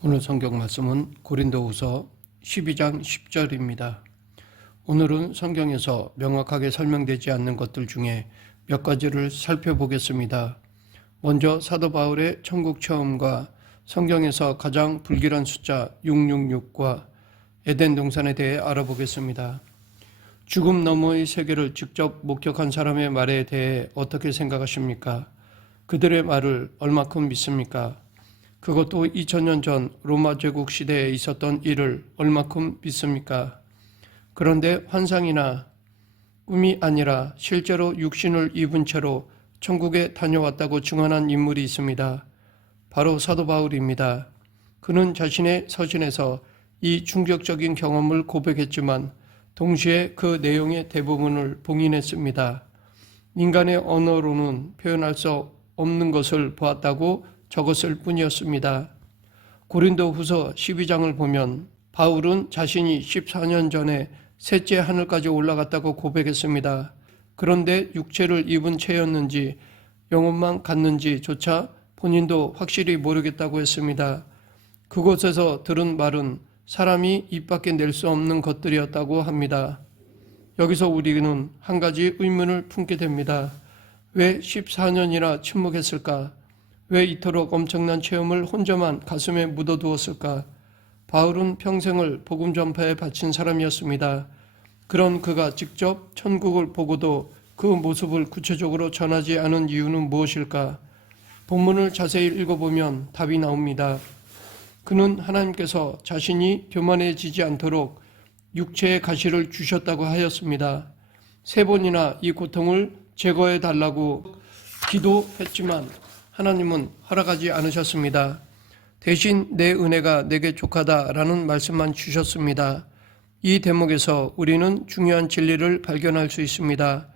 오늘 성경 말씀은 고린도후서 12장 10절입니다. 오늘은 성경에서 명확하게 설명되지 않는 것들 중에 몇 가지를 살펴보겠습니다. 먼저 사도 바울의 천국 체험과 성경에서 가장 불길한 숫자 666과 에덴 동산에 대해 알아보겠습니다. 죽음 너머의 세계를 직접 목격한 사람의 말에 대해 어떻게 생각하십니까? 그들의 말을 얼마큼 믿습니까? 그것도 2000년 전 로마 제국 시대에 있었던 일을 얼마큼 믿습니까? 그런데 환상이나 꿈이 아니라 실제로 육신을 입은 채로 천국에 다녀왔다고 증언한 인물이 있습니다. 바로 사도 바울입니다. 그는 자신의 서신에서 이 충격적인 경험을 고백했지만 동시에 그 내용의 대부분을 봉인했습니다. 인간의 언어로는 표현할 수 없는 것을 보았다고 적었을 뿐이었습니다. 고린도후서 12장을 보면 바울은 자신이 14년 전에 셋째 하늘까지 올라갔다고 고백했습니다. 그런데 육체를 입은 채였는지 영혼만 갔는지조차 본인도 확실히 모르겠다고 했습니다. 그곳에서 들은 말은 사람이 입 밖에 낼 수 없는 것들이었다고 합니다. 여기서 우리는 한 가지 의문을 품게 됩니다. 왜 14년이나 침묵했을까? 왜 이토록 엄청난 체험을 혼자만 가슴에 묻어두었을까? 바울은 평생을 복음 전파에 바친 사람이었습니다. 그런 그가 직접 천국을 보고도 그 모습을 구체적으로 전하지 않은 이유는 무엇일까? 본문을 자세히 읽어보면 답이 나옵니다. 그는 하나님께서 자신이 교만해지지 않도록 육체의 가시를 주셨다고 하였습니다. 3번이나 이 고통을 제거해 달라고 기도했지만 하나님은 허락하지 않으셨습니다. 대신 내 은혜가 내게 족하다라는 말씀만 주셨습니다. 이 대목에서 우리는 중요한 진리를 발견할 수 있습니다.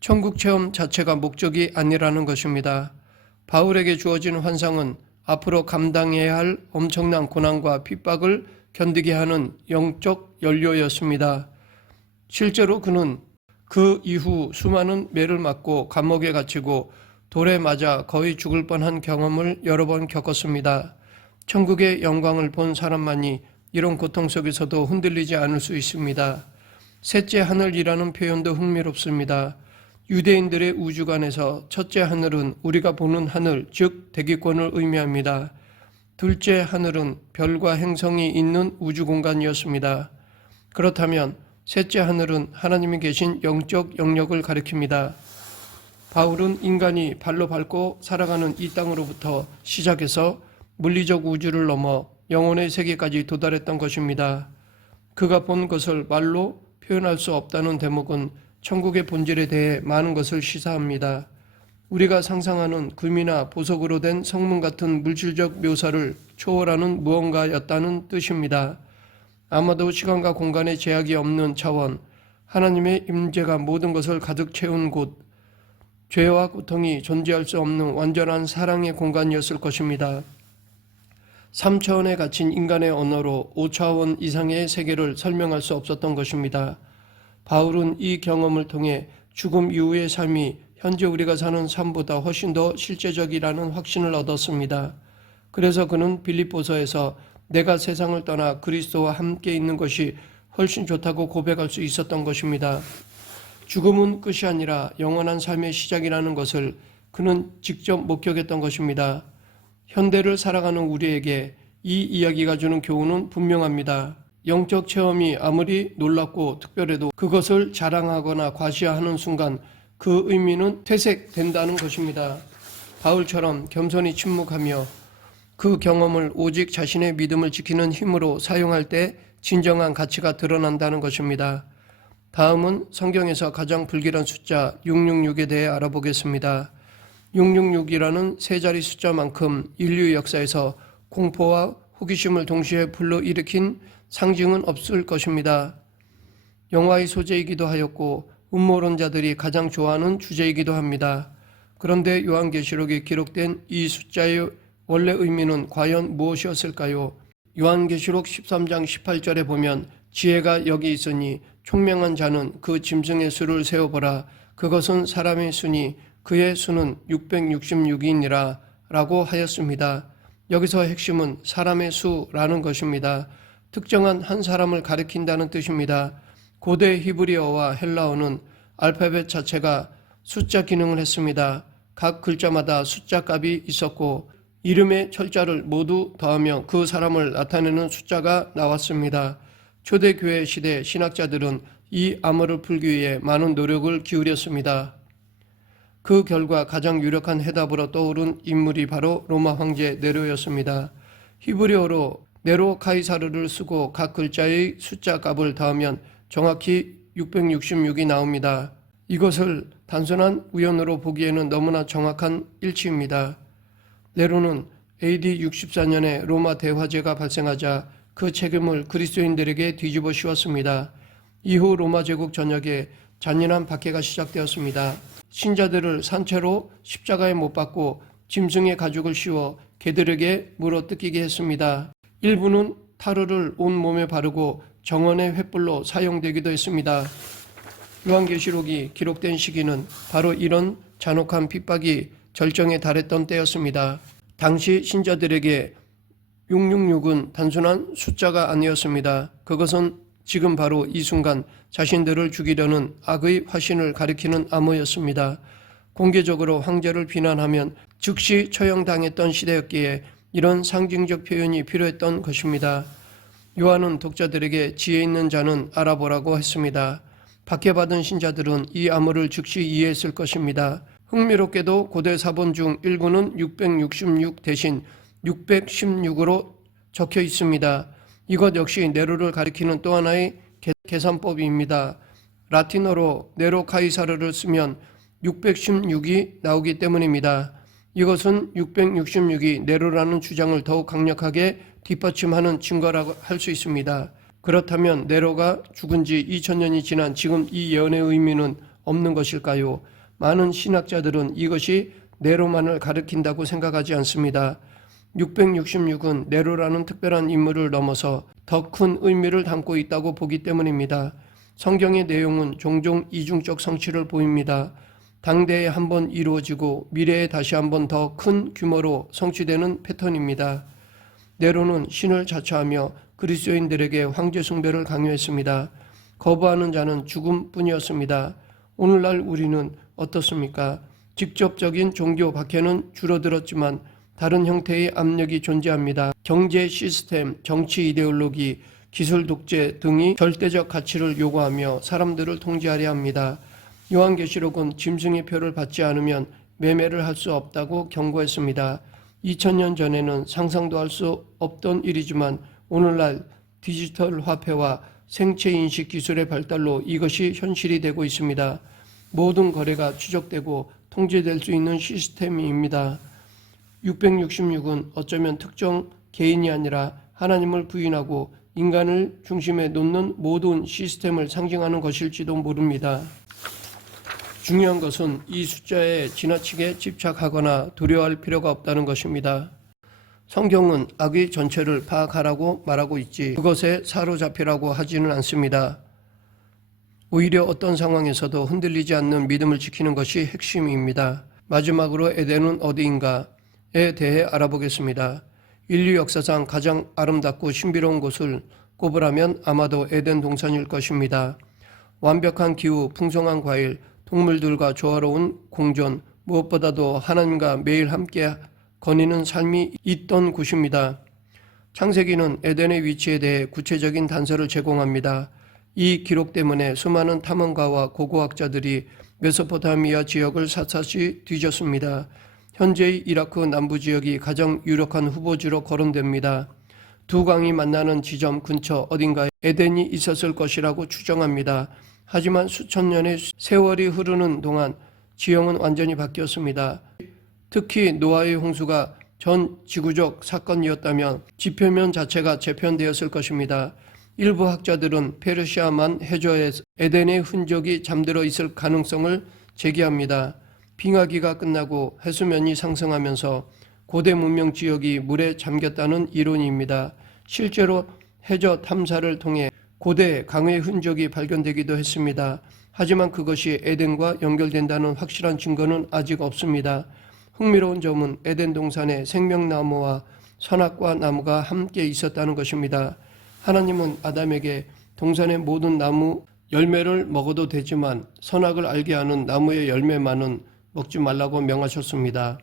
천국 체험 자체가 목적이 아니라는 것입니다. 바울에게 주어진 환상은 앞으로 감당해야 할 엄청난 고난과 핍박을 견디게 하는 영적 연료였습니다. 실제로 그는 그 이후 수많은 매를 맞고 감옥에 갇히고 돌에 맞아 거의 죽을 뻔한 경험을 여러 번 겪었습니다. 천국의 영광을 본 사람만이 이런 고통 속에서도 흔들리지 않을 수 있습니다. 셋째 하늘이라는 표현도 흥미롭습니다. 유대인들의 우주관에서 첫째 하늘은 우리가 보는 하늘, 즉 대기권을 의미합니다. 둘째 하늘은 별과 행성이 있는 우주 공간이었습니다. 그렇다면 셋째 하늘은 하나님이 계신 영적 영역을 가리킵니다. 바울은 인간이 발로 밟고 살아가는 이 땅으로부터 시작해서 물리적 우주를 넘어 영혼의 세계까지 도달했던 것입니다. 그가 본 것을 말로 표현할 수 없다는 대목은 천국의 본질에 대해 많은 것을 시사합니다. 우리가 상상하는 금이나 보석으로 된 성문 같은 물질적 묘사를 초월하는 무언가였다는 뜻입니다. 아마도 시간과 공간의 제약이 없는 차원, 하나님의 임재가 모든 것을 가득 채운 곳, 죄와 고통이 존재할 수 없는 완전한 사랑의 공간이었을 것입니다. 3차원에 갇힌 인간의 언어로 5차원 이상의 세계를 설명할 수 없었던 것입니다. 바울은 이 경험을 통해 죽음 이후의 삶이 현재 우리가 사는 삶보다 훨씬 더 실제적이라는 확신을 얻었습니다. 그래서 그는 빌립보서에서 내가 세상을 떠나 그리스도와 함께 있는 것이 훨씬 좋다고 고백할 수 있었던 것입니다. 죽음은 끝이 아니라 영원한 삶의 시작이라는 것을 그는 직접 목격했던 것입니다. 현대를 살아가는 우리에게 이 이야기가 주는 교훈은 분명합니다. 영적 체험이 아무리 놀랍고 특별해도 그것을 자랑하거나 과시하는 순간 그 의미는 퇴색된다는 것입니다. 바울처럼 겸손히 침묵하며 그 경험을 오직 자신의 믿음을 지키는 힘으로 사용할 때 진정한 가치가 드러난다는 것입니다. 다음은 성경에서 가장 불길한 숫자 666에 대해 알아보겠습니다. 666이라는 세 자리 숫자만큼 인류 역사에서 공포와 호기심을 동시에 불러일으킨 상징은 없을 것입니다. 영화의 소재이기도 하였고 음모론자들이 가장 좋아하는 주제이기도 합니다. 그런데 요한계시록에 기록된 이 숫자의 원래 의미는 과연 무엇이었을까요? 요한계시록 13장 18절에 보면 지혜가 여기 있으니 총명한 자는 그 짐승의 수를 세어보라. 그것은 사람의 수니 그의 수는 666이니라 라고 하였습니다. 여기서 핵심은 사람의 수라는 것입니다. 특정한 한 사람을 가리킨다는 뜻입니다. 고대 히브리어와 헬라어는 알파벳 자체가 숫자 기능을 했습니다. 각 글자마다 숫자 값이 있었고 이름의 철자를 모두 더하며 그 사람을 나타내는 숫자가 나왔습니다. 초대교회 시대 신학자들은 이 암호를 풀기 위해 많은 노력을 기울였습니다. 그 결과 가장 유력한 해답으로 떠오른 인물이 바로 로마 황제 네로였습니다. 히브리어로 네로 카이사르를 쓰고 각 글자의 숫자 값을 더하면 정확히 666이 나옵니다. 이것을 단순한 우연으로 보기에는 너무나 정확한 일치입니다. 네로는 AD 64년에 로마 대화재가 발생하자 그 책임을 그리스도인들에게 뒤집어 씌웠습니다. 이후 로마 제국 전역에 잔인한 박해가 시작되었습니다. 신자들을 산채로 십자가에 못 박고 짐승의 가죽을 씌워 개들에게 물어뜯기게 했습니다. 일부는 타르를 온 몸에 바르고 정원의 횃불로 사용되기도 했습니다. 요한계시록이 기록된 시기는 바로 이런 잔혹한 핍박이 절정에 달했던 때였습니다. 당시 신자들에게 666은 단순한 숫자가 아니었습니다. 그것은 지금 바로 이 순간 자신들을 죽이려는 악의 화신을 가리키는 암호였습니다. 공개적으로 황제를 비난하면 즉시 처형당했던 시대였기에 이런 상징적 표현이 필요했던 것입니다. 요한은 독자들에게 지혜 있는 자는 알아보라고 했습니다. 박해받은 신자들은 이 암호를 즉시 이해했을 것입니다. 흥미롭게도 고대 사본 중 일부는 666 대신 616으로 적혀 있습니다. 이것 역시 네로를 가리키는 또 하나의 계산법입니다. 라틴어로 네로 카이사르를 쓰면 616이 나오기 때문입니다. 이것은 666이 네로라는 주장을 더욱 강력하게 뒷받침하는 증거라고 할 수 있습니다. 그렇다면 네로가 죽은 지 2000년이 지난 지금 이 예언의 의미는 없는 것일까요? 많은 신학자들은 이것이 네로만을 가리킨다고 생각하지 않습니다. 666은 네로라는 특별한 인물을 넘어서 더 큰 의미를 담고 있다고 보기 때문입니다. 성경의 내용은 종종 이중적 성취를 보입니다. 당대에 한 번 이루어지고 미래에 다시 한 번 더 큰 규모로 성취되는 패턴입니다. 네로는 신을 자처하며 그리스도인들에게 황제 숭배를 강요했습니다. 거부하는 자는 죽음뿐이었습니다. 오늘날 우리는 어떻습니까? 직접적인 종교 박해는 줄어들었지만 다른 형태의 압력이 존재합니다. 경제 시스템, 정치 이데올로기, 기술 독재 등이 절대적 가치를 요구하며 사람들을 통제하려 합니다. 요한계시록은 짐승의 표를 받지 않으면 매매를 할 수 없다고 경고했습니다. 2000년 전에는 상상도 할 수 없던 일이지만 오늘날 디지털 화폐와 생체 인식 기술의 발달로 이것이 현실이 되고 있습니다. 모든 거래가 추적되고 통제될 수 있는 시스템입니다. 666은 어쩌면 특정 개인이 아니라 하나님을 부인하고 인간을 중심에 놓는 모든 시스템을 상징하는 것일지도 모릅니다. 중요한 것은 이 숫자에 지나치게 집착하거나 두려워할 필요가 없다는 것입니다. 성경은 악의 전체를 파악하라고 말하고 있지 그것에 사로잡히라고 하지는 않습니다. 오히려 어떤 상황에서도 흔들리지 않는 믿음을 지키는 것이 핵심입니다. 마지막으로 에덴은 어디인가에 대해 알아보겠습니다. 인류 역사상 가장 아름답고 신비로운 곳을 꼽으라면 아마도 에덴 동산일 것입니다. 완벽한 기후, 풍성한 과일, 동물들과 조화로운 공존, 무엇보다도 하나님과 매일 함께 거니는 삶이 있던 곳입니다. 창세기는 에덴의 위치에 대해 구체적인 단서를 제공합니다. 이 기록 때문에 수많은 탐험가와 고고학자들이 메소포타미아 지역을 샅샅이 뒤졌습니다. 현재의 이라크 남부 지역이 가장 유력한 후보지로 거론됩니다. 두 강이 만나는 지점 근처 어딘가에 에덴이 있었을 것이라고 추정합니다. 하지만 수천 년의 세월이 흐르는 동안 지형은 완전히 바뀌었습니다. 특히 노아의 홍수가 전 지구적 사건이었다면 지표면 자체가 재편되었을 것입니다. 일부 학자들은 페르시아만 해저에 에덴의 흔적이 잠들어 있을 가능성을 제기합니다. 빙하기가 끝나고 해수면이 상승하면서 고대 문명 지역이 물에 잠겼다는 이론입니다. 실제로 해저 탐사를 통해 고대 강의 흔적이 발견되기도 했습니다. 하지만 그것이 에덴과 연결된다는 확실한 증거는 아직 없습니다. 흥미로운 점은 에덴 동산의 생명나무와 선악과 나무가 함께 있었다는 것입니다. 하나님은 아담에게 동산의 모든 나무 열매를 먹어도 되지만 선악을 알게 하는 나무의 열매만은 먹지 말라고 명하셨습니다.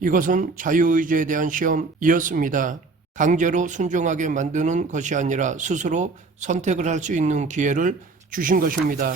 이것은 자유의지에 대한 시험이었습니다. 강제로 순종하게 만드는 것이 아니라 스스로 선택을 할 수 있는 기회를 주신 것입니다.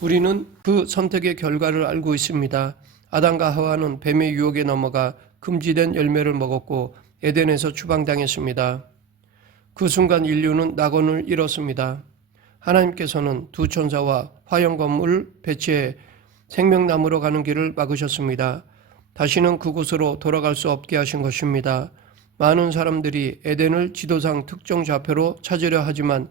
우리는 그 선택의 결과를 알고 있습니다. 아담과 하와는 뱀의 유혹에 넘어가 금지된 열매를 먹었고 에덴에서 추방당했습니다. 그 순간 인류는 낙원을 잃었습니다. 하나님께서는 두 천사와 화영검을 배치해 생명나무로 가는 길을 막으셨습니다. 다시는 그곳으로 돌아갈 수 없게 하신 것입니다. 많은 사람들이 에덴을 지도상 특정 좌표로 찾으려 하지만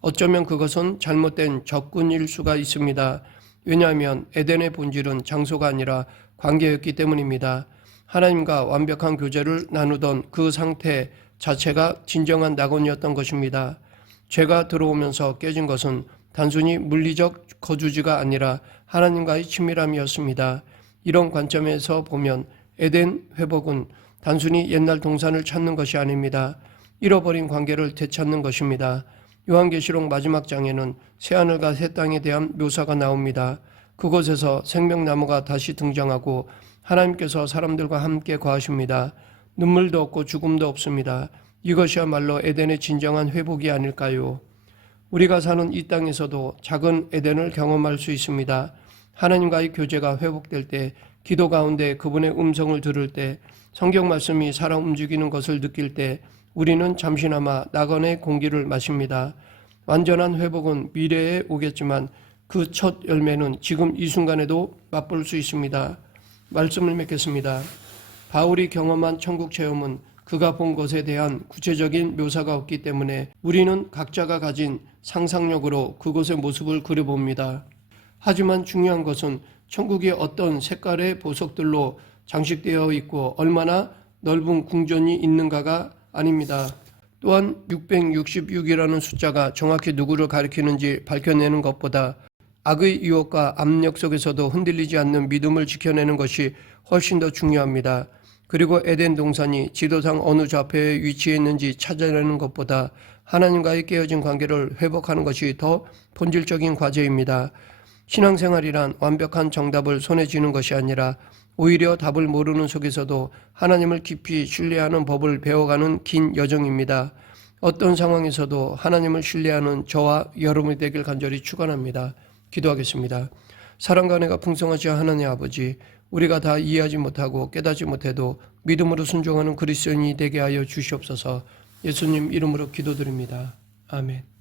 어쩌면 그것은 잘못된 접근일 수가 있습니다. 왜냐하면 에덴의 본질은 장소가 아니라 관계였기 때문입니다. 하나님과 완벽한 교제를 나누던 그 상태 자체가 진정한 낙원이었던 것입니다. 죄가 들어오면서 깨진 것은 단순히 물리적 거주지가 아니라 하나님과의 친밀함이었습니다. 이런 관점에서 보면 에덴 회복은 단순히 옛날 동산을 찾는 것이 아닙니다. 잃어버린 관계를 되찾는 것입니다. 요한계시록 마지막 장에는 새하늘과 새 땅에 대한 묘사가 나옵니다. 그곳에서 생명나무가 다시 등장하고 하나님께서 사람들과 함께 거하십니다. 눈물도 없고 죽음도 없습니다. 이것이야말로 에덴의 진정한 회복이 아닐까요? 우리가 사는 이 땅에서도 작은 에덴을 경험할 수 있습니다. 하나님과의 교제가 회복될 때, 기도 가운데 그분의 음성을 들을 때, 성경 말씀이 살아 움직이는 것을 느낄 때 우리는 잠시나마 낙원의 공기를 마십니다. 완전한 회복은 미래에 오겠지만 그 첫 열매는 지금 이 순간에도 맛볼 수 있습니다. 말씀을 맺겠습니다. 바울이 경험한 천국 체험은 그가 본 것에 대한 구체적인 묘사가 없기 때문에 우리는 각자가 가진 상상력으로 그곳의 모습을 그려봅니다. 하지만 중요한 것은 천국이 어떤 색깔의 보석들로 장식되어 있고 얼마나 넓은 궁전이 있는가가 아닙니다. 또한 666이라는 숫자가 정확히 누구를 가리키는지 밝혀내는 것보다 악의 유혹과 압력 속에서도 흔들리지 않는 믿음을 지켜내는 것이 훨씬 더 중요합니다. 그리고 에덴 동산이 지도상 어느 좌표에 위치해 있는지 찾아내는 것보다 하나님과의 깨어진 관계를 회복하는 것이 더 본질적인 과제입니다. 신앙생활이란 완벽한 정답을 손에 쥐는 것이 아니라 오히려 답을 모르는 속에서도 하나님을 깊이 신뢰하는 법을 배워가는 긴 여정입니다. 어떤 상황에서도 하나님을 신뢰하는 저와 여러분이 되길 간절히 축원합니다. 기도하겠습니다. 사랑과 은혜가 풍성하신 하나님 아버지, 우리가 다 이해하지 못하고 깨닫지 못해도 믿음으로 순종하는 그리스도인이 되게 하여 주시옵소서. 예수님 이름으로 기도드립니다. 아멘.